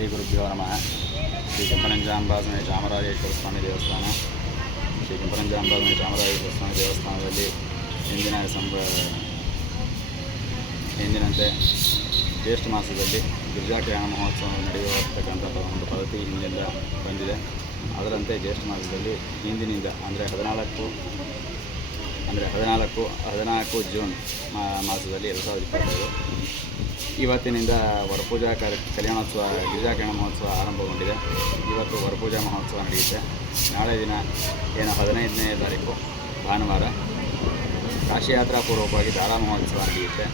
ಶ್ರೀ ಗುರುಭ್ಯೋ ನಮಃ. ಶ್ರೀ ಕೆಂಪನಂಜಾಂಬಾಸಮಯ ಚಾಮರಾಜೇಶ್ವರ ಸ್ವಾಮಿ ದೇವಸ್ಥಾನ. ಶ್ರೀ ಕೆಂಪನಂಜಾಂಬಾಸಮಯ ಚಾಮರಾಜೇಶ್ವರ ಸ್ವಾಮಿ ದೇವಸ್ಥಾನದಲ್ಲಿ ಎಂದಿನಂತೆ ಜ್ಯೇಷ್ಠ ಮಾಸದಲ್ಲಿ ಗಿರಿಜಾಕಯಾನ ಮಹೋತ್ಸವ ನಡೆಯುವತಕ್ಕಂಥ ಒಂದು ಪದ್ಧತಿ ಹಿಂದಿನಿಂದ ಬಂದಿದೆ. ಅದರಂತೆ ಜ್ಯೇಷ್ಠ ಮಾಸದಲ್ಲಿ ಹಿಂದಿನಿಂದ ಅಂದರೆ 14 ಜೂನ್ ಮಾಸದಲ್ಲಿ 2022 ಇವತ್ತಿನಿಂದ ವರಪೂಜಾ ಕಲ್ಯಾಣೋತ್ಸವ ಗಿರಿಜಾಕಯಾನ ಮಹೋತ್ಸವ ಆರಂಭಗೊಂಡಿದೆ. ಇವತ್ತು ವರಪೂಜಾ ಮಹೋತ್ಸವ ನಡೆಯುತ್ತೆ. ನಾಳೆ ದಿನ ಏನು 15ನೇ ತಾರೀಕು ಭಾನುವಾರ ಕಾಶಿಯಾತ್ರಾ ಪೂರ್ವಕವಾಗಿ ದಾರಾ ಮಹೋತ್ಸವ ನಡೆಯುತ್ತೆ.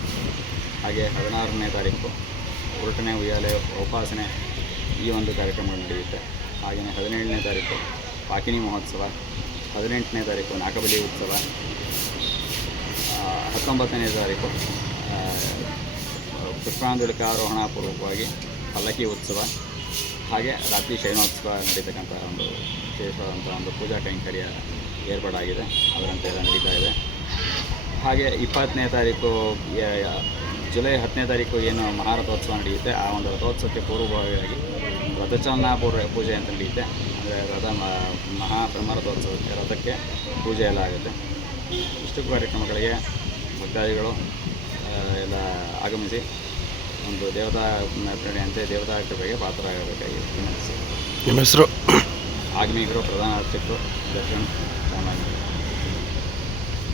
ಹಾಗೆ 16ನೇ ತಾರೀಕು ಉರುಟನೆ ಉಯ್ಯಾಲೆ ಉಪಾಸನೆ ಈ ಒಂದು ಕಾರ್ಯಕ್ರಮ ನಡೆಯುತ್ತೆ. ಹಾಗೆಯೇ 17ನೇ ತಾರೀಕು ಪಾಕಿನಿ ಮಹೋತ್ಸವ, 18ನೇ ತಾರೀಕು ನಾಗಬಲಿ ಉತ್ಸವ, 19ನೇ ತಾರೀಕು ಪುಷ್ಪಾಂಜಲಿಕಾರೋಹಣ ಪೂರ್ವಕವಾಗಿ ಪಲ್ಲಕ್ಕಿ ಉತ್ಸವ, ಹಾಗೆ ರಾತ್ರಿ ಶಯನೋತ್ಸವ ನಡೀತಕ್ಕಂಥ ಒಂದು ವಿಶೇಷವಾದಂಥ ಒಂದು ಪೂಜಾ ಕೈಂಕರ್ಯ ಏರ್ಪಾಡಾಗಿದೆ. ಅದರಂತೆ ಎಲ್ಲ ನಡೀತಾ ಇದೆ. ಹಾಗೆ 20ನೇ ತಾರೀಕು ಜುಲೈ 10ನೇ ತಾರೀಕು ಏನು ಮಹಾರಥೋತ್ಸವ ನಡೆಯುತ್ತೆ, ಆ ಒಂದು ರಥೋತ್ಸವಕ್ಕೆ ಪೂರ್ವಭಾವಿಯಾಗಿ ರಥಚಾಲನಾ ಪೂಜೆ ಅಂತ ನಡೆಯುತ್ತೆ. ಅಂದರೆ ಬ್ರಹ್ಮರಥೋತ್ಸವಕ್ಕೆ ರಥಕ್ಕೆ ಪೂಜೆ ಎಲ್ಲ ಆಗುತ್ತೆ. ಇಷ್ಟು ಕಾರ್ಯಕ್ರಮಗಳಿಗೆ ಭಕ್ತಾದಿಗಳು ಎಲ್ಲ ಆಗಮಿಸಿ ಒಂದು ದೇವತಾ ಪ್ರೇರಣೆಯಂತೆ ದೇವತಾ ಕೃಪೆಗೆ ಪಾತ್ರರಾಗಬೇಕಾಗಿ ವಿನಂತಿಸಿ. ನಿಮ್ಮ ಹೆಸರು? ಆಗ್ನೇಯರು ಪ್ರಧಾನ ಅರ್ಚಕರು ದರ್ಶನ್.